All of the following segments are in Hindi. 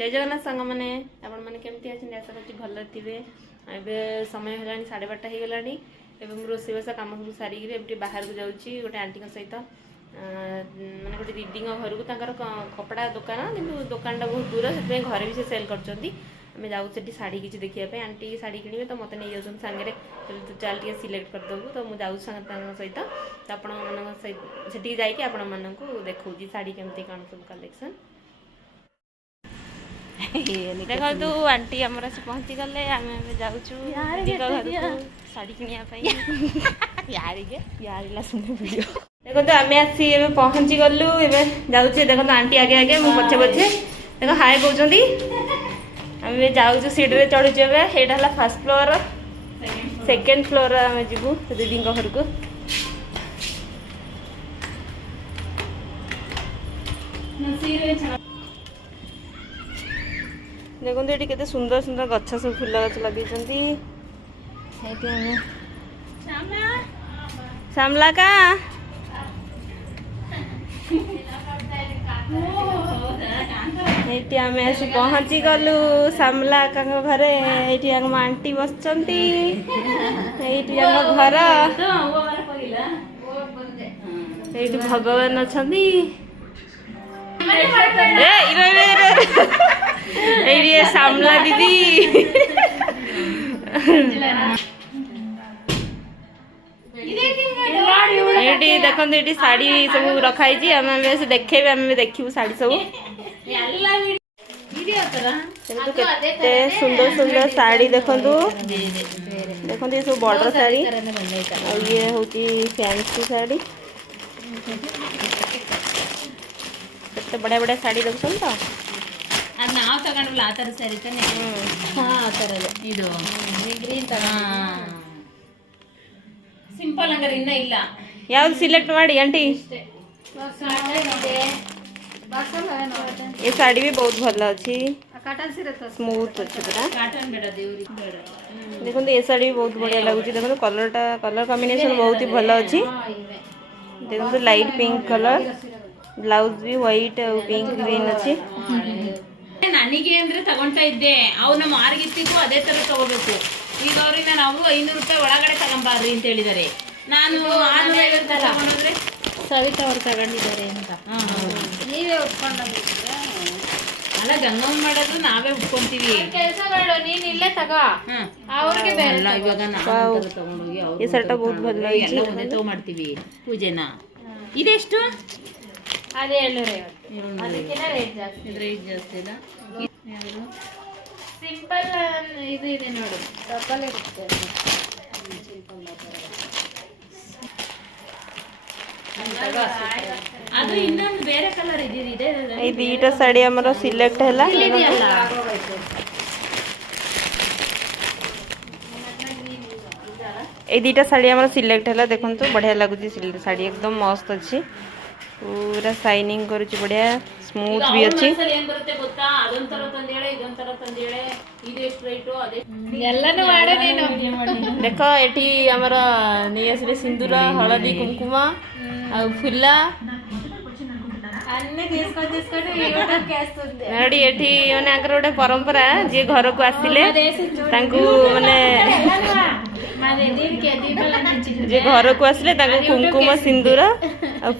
जय जगन्नाथ सांग मैंने आपण मैंने केमती अच्छे आशा कर भल थे। ए समय है 12:30 हो गलानी एवं रोषेईबास कम सब सारिक बाहर को जाऊँगी गोटे आंटी सहित मैंने गोटे दीदी घर को तर कपड़ा दुकान कि दुकान बहुत दूर से घर भी से सेल कर जाऊँ शाढ़ी किसी देखा आंटी शाढ़ी किणे तो मत नहीं जाऊँ सांगे तो चल टे सिलेक्ट करदेबू तो मुझे जाऊँ सहित तो आपण सहित जाकि आपण मानक देखा शाढ़ी केमती कौन सब कलेक्शन देखो तू आंटी आमर आसी पहुँची गले आम जाऊँ शाढ़ी किनाई देखो तो आम आसी पहुँची गलु जाऊँ देखो तो आंटी आगे आगे मुझे पछे पछे देखो हाय कहते आम जाऊँ सीढ़ी चढ़ुचे यहाँ फर्स्ट फ्लोर सेकेंड फ्लोर आम जीवु दीदी घर को देखो ये केते सुंदर सुंदर गछ सब फूल गछ लगे श्यामला का ये आम आसी पहुँची गलु श्यामला का घरे ये आंटी बस घर ये भगवान अच्छा ये श्यामला दीदी ये देखो ये शाढ़ी सब रखाई आम देखे आम देखू शाढ़ी सब केते सुंदर सुंदर साड़ी देखो देखो ये सब बॉर्डर साड़ी और ये हूँ फैंसी साड़ी केते बढ़िया बढ़िया साड़ी देखो तो ನಾವು ತಗೊಂಡ್ರಲ್ಲ ಆ ತರ ಸರಿ ತಾನೆ ಹಾ ಆ ತರದು ಇದು ಗ್ರೀನ್ ತರ ಸಿಂಪಲ್ ಹಂಗಾರೆ ಇನ್ನ ಇಲ್ಲ ಯಾವುದು ಸಿಲೆಕ್ಟ್ ಮಾಡಿ आंटी ये साड़ी भी बहुत भल अच्छी स्मूथ अच्छी पूरा ಕಾಟನ್ ಬೇಡ ದೇವರಿಗೆ ಬೇಡ देखो ये साड़ी भी बहुत बढ़िया लगुच देखो कलर कॉम्बिनेशन बहुत ही भल अच्छी देखो लाइट पिंक कलर ब्लाउज भी व्हाइट और पिंक ग्रीन अच्छी ನನಗೆ ಅಂದ್ರೆ ತಗೊಂತಾ ಇದ್ದೆ ಅವು ನಮ್ಮ ಆರ್ಗಿತ್ತಿಗೂ ಅದೇ ತರ ತಗೋಬೇಕು ಈಗ ಅವರಿಂದ ನಾವು 500 ರೂಪಾಯಿ ಒಳಗಡೆ ತಗೊಂಬಾರ್ರಿ ಅಂತ ಹೇಳಿದ್ದಾರೆ ನಾನು 650 ತಗೊಂಡ್ರೆ ಸವಿತಾ ಅವರು ತಗೊಂಡಿದ್ದಾರೆ ಅಂತ ನೀವೇ ಉಟ್ಕೊಂಡ್ರೆ ಅಲ್ಲ ಗಂಗಮ್ಮ ಮಾಡೋದು ನಾವೇ ಉಟ್ಕೊಂತೀವಿ ಕೆಲಸ ಮಾಡು ನೀನು ಇಲ್ಲೇ ತಗೋ ಅವರಿಗೆ ಬೇರೆ ಅಲ್ಲ ಇವಾಗ ನಾವು ತಗೊಂಡೋಗಿ ये शर्ट बहुत भल ಎಲ್ಲ ಒಂದೇ ತಗೋ ಮಾಡ್ತೀವಿ ಪೂಜೆನ ಇದೆಷ್ಟು ಅದೇ 750 ಅದಕ್ಕಿಂತ ರೇಟ್ ಜಾಸ್ತಿ ರೇಟ್ ಜಾಸ್ತಿ ಇಲ್ಲ ಯಾವುದು ಸಿಂಪಲ್ ಇದು ಇದೆ ನೋಡಿ ಡಬಲ್ ಇರುತ್ತೆ ಅದು ಇನ್ನೊಂದು ಬೇರೆ ಕಲರ್ ಇದೆ ये दीटा साड़ी हमरो सिलेक्ट हैला ये दीटा साड़ी हमरो सिलेक्ट हैला देखन तो बढ़िया लागुची साड़ी एकदम मस्त अच्छी पूरा शाइनिंग करूची बढ़िया स्मूथ भी अच्छी ಏನ್ ಬರುತ್ತೆ ಗೊತ್ತಾ ಅದೊಂತರ ತಂದೇಳೆ ಇದೊಂತರ ತಂದೇಳೆ ಇದು ಎಷ್ಟು ರೇಟು ಅದೇ ಎಲ್ಲಾನು ಮಾಡು ನೀನು देखो एठी हमर नियसरे सिंदूर हळदी कुंकुम आ फुल्ला అన్ని తీసుకొని యూట్యూబ్ కేస్తుంది नडी एठी माने आकर गोटे परंपरा जे घर को आसिले तांकू माने మరి దీనికి దీపాలు అంటించి जे घर को आसिले तांकू कुंकुम सिंदूर आ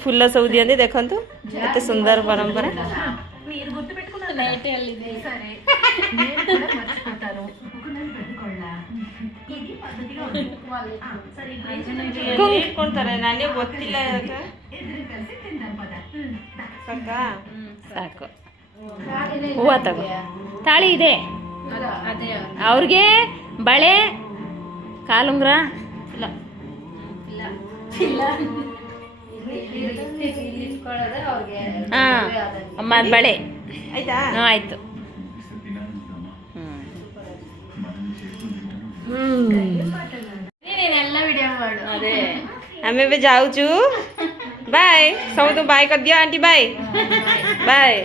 फुल्ला सब दियंती देखंतु एते सुंदर परंपरा మీరు గుర్తుపెట్టుకున్నారు నైట్ వెళ్ళింది సరే నేను కూడా మర్చిపోతాను ఒకనాడు పెట్టుకోళ్ళ ఇది పద్ధతిగా వాళ్ళు సరే कुंग कोंತಾರೆ ನಾನೇ ಗೊತ್ತಿಲ್ಲ ಅದಕ್ಕೆ ಇದ್ರ కలిసి తిందాం పద ಸಕ್ಕಾ ಸಾಕು ಹೂವ ತಗೋ ತಾಳಿ ಇದೆ ಅದೇ ಅವ್ರಿಗೆ ಬಳೆ ಕಾಲುಂಗ್ರ ಇಲ್ಲ ಇಲ್ಲ ಇಲ್ಲಿ ಇಟ್ಕೊಳ್ಳೋದು ಅವ್ರಿಗೆ ಹಾ ಅಮ್ಮ ಅದ್ ಬಳೆ ಆಯ್ತಾ ಆಯ್ತು ನೀನೆಲ್ಲ ವಿಡಿಯೋ ಮಾಡು ಅದೇ ଆମେ ଏବେ ଯାଉଛୁ ବାଏ ସମସ୍ତଙ୍କୁ ବାଏ କରିଦିଅ ଆଣ୍ଟି ବାଏ ବାଏ